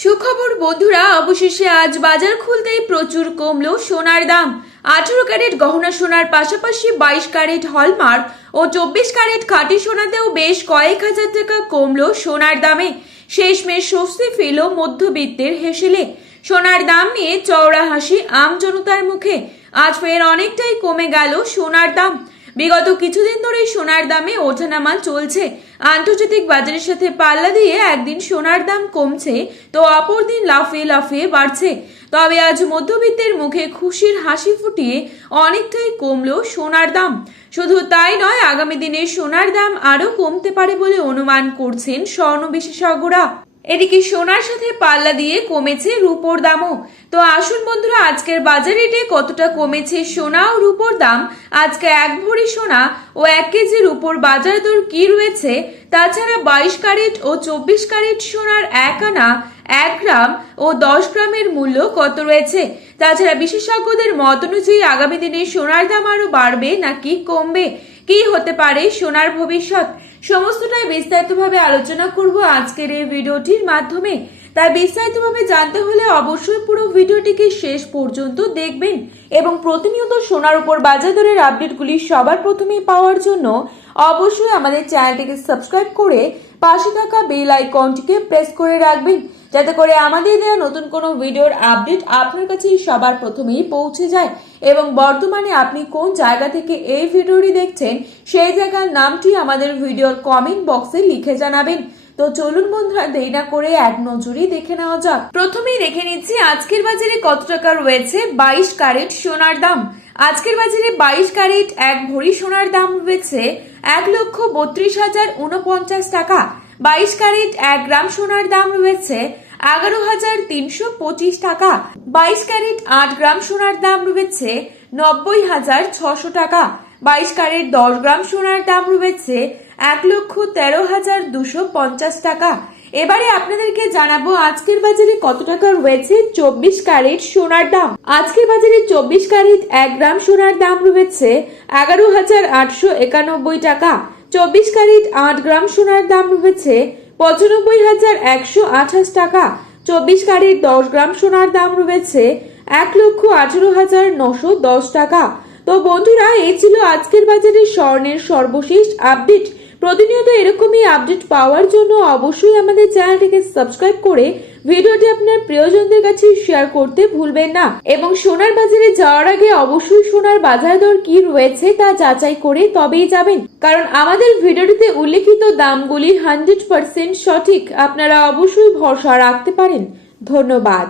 সুখবর, বন্ধুরা, অবশেষে আজ বাজার খুলতেই প্রচুর কমলো সোনার দাম। আঠেরো ক্যারেট গহনা সোনার পাশাপাশি বাইশ ক্যারেট হলমার্ক ও চব্বিশ ক্যারেট খাঁটি সোনাতেও বেশ কয়েক হাজার টাকা কমলো সোনার দামে। শেষমেশ স্বস্তি ফিরল মধ্যবিত্তের হেসেলে। সোনার দাম নিয়ে চওড়া হাসি আম জনতার মুখে। আজ ফের অনেকটাই কমে গেল সোনার দাম। বিগত কিছুদিন ধরেই সোনার দামে ওঠানামা চলছে। আন্তর্জাতিক বাজারের সাথে পাল্লা দিয়ে একদিন সোনার দাম কমছে, তো অপর দিন লাফিয়ে লাফিয়ে বাড়ছে। তবে আজ মধ্যবিত্তের মুখে খুশির হাসি ফুটিয়ে অনেকটাই কমল সোনার দাম। শুধু তাই নয়, আগামী দিনে সোনার দাম আরও কমতে পারে বলে অনুমান করছেন স্বর্ণ বিশেষজ্ঞরা। এদিকে সোনার সাথে পাল্লা দিয়ে কমেছে রুপোর দামও। তো আসুন বন্ধুরা, আজকের বাজার রেটে কতটা কমেছে সোনা ও রুপোর দাম? আজকে এক ভরি সোনা ও এক কেজি রুপোর বাজার দর কি রয়েছে? তাছাড়া বাইশ ক্যারেট ও চব্বিশ ক্যারেট সোনার এক আনা, এক গ্রাম ও দশ গ্রামের মূল্য কত রয়েছে? তাছাড়া বিশেষজ্ঞদের মত অনুযায়ী আগামী দিনে সোনার দাম আরও বাড়বে নাকি কমবে? কি হতে পারে সোনার ভবিষ্যৎ? সমস্তটাই বিস্তারিতভাবে আলোচনা করব আজকের এই ভিডিওটির মাধ্যমে। তাই বিস্তারিতভাবে জানতে হলে অবশ্যই পুরো ভিডিওটিকে শেষ পর্যন্ত দেখবেন এবং প্রতিনিয়ত সোনার উপর বাজার দরের আপডেটগুলি সবার প্রথমেই পাওয়ার জন্য অবশ্যই আমাদের চ্যানেলটিকে সাবস্ক্রাইব করে পাশে থাকা বেল আইকনটিকে প্রেস করে রাখবেন, যাতে করে আমাদের দেওয়া নতুন কোনো ভিডিওর আপডেট আপনার কাছে সবার প্রথমেই পৌঁছে যায়। এবং বর্তমানে আপনি কোন জায়গা থেকে এই ভিডিওটি দেখছেন, সেই জায়গার নামটি আমাদের ভিডিওর কমেন্ট বক্সে লিখে জানাবেন। তো চলুন বন্ধুরা, দেরি না করে এক নজরই দেখে নেওয়া যাক। প্রথমেই দেখে নিচ্ছি, আজকের বাজারে কত টাকা রয়েছে? বাইশ ক্যারেট সোনার দাম। আজকের বাজারে বাইশ ক্যারেট এক ভরি সোনার দাম রয়েছে এক লক্ষ বত্রিশ হাজার উনপঞ্চাশ টাকা। বাইশ ক্যারেট এক গ্রাম সোনার দাম রয়েছে এগারো হাজার তিনশো পঁচিশ টাকা। বাইশ ক্যারেট আট গ্রাম সোনার দাম রয়েছে নব্বই হাজার ছশো টাকা। বাইশ ক্যারেট দশ গ্রাম সোনার দাম রয়েছে এক লক্ষ তেরো হাজার দুশো পঞ্চাশ টাকা। এবারে আপনাদেরকে জানাব, আজকের বাজারে কত টাকা রয়েছে? চব্বিশ ক্যারেট সোনার দাম। আজকের বাজারে চব্বিশ ক্যারেট এক গ্রাম সোনার দাম রয়েছে এগারো হাজার আটশো একানব্বই টাকা। চব্বিশ ক্যারেট আট গ্রাম সোনার দাম রয়েছে পঁচানব্বই হাজার একশো আঠাশ টাকা। চব্বিশ কারের দশ গ্রাম সোনার দাম রয়েছে এক লক্ষ আঠেরো হাজার নশো দশ টাকা। তো বন্ধুরা, এই ছিল আজকের বাজারে স্বর্ণের সর্বশেষ আপডেট প্রতিনিয়ত এরকমই আপডেট পাওয়ার জন্য অবশ্যই আমাদের চ্যানেলটিকে সাবস্ক্রাইব করে ভিডিওটি আপনার প্রিয়জনদের কাছে শেয়ার করতে ভুলবেন না। এবং সোনার বাজারে যাওয়ার আগে অবশ্যই সোনার বাজার দর কি রয়েছে তা যাচাই করে তবেই যাবেন। কারণ আমাদের ভিডিওটিতে উল্লেখিত দামগুলি হান্ড্রেড পার্সেন্ট সঠিক। আপনারা অবশ্যই ভরসা রাখতে পারেন। ধন্যবাদ।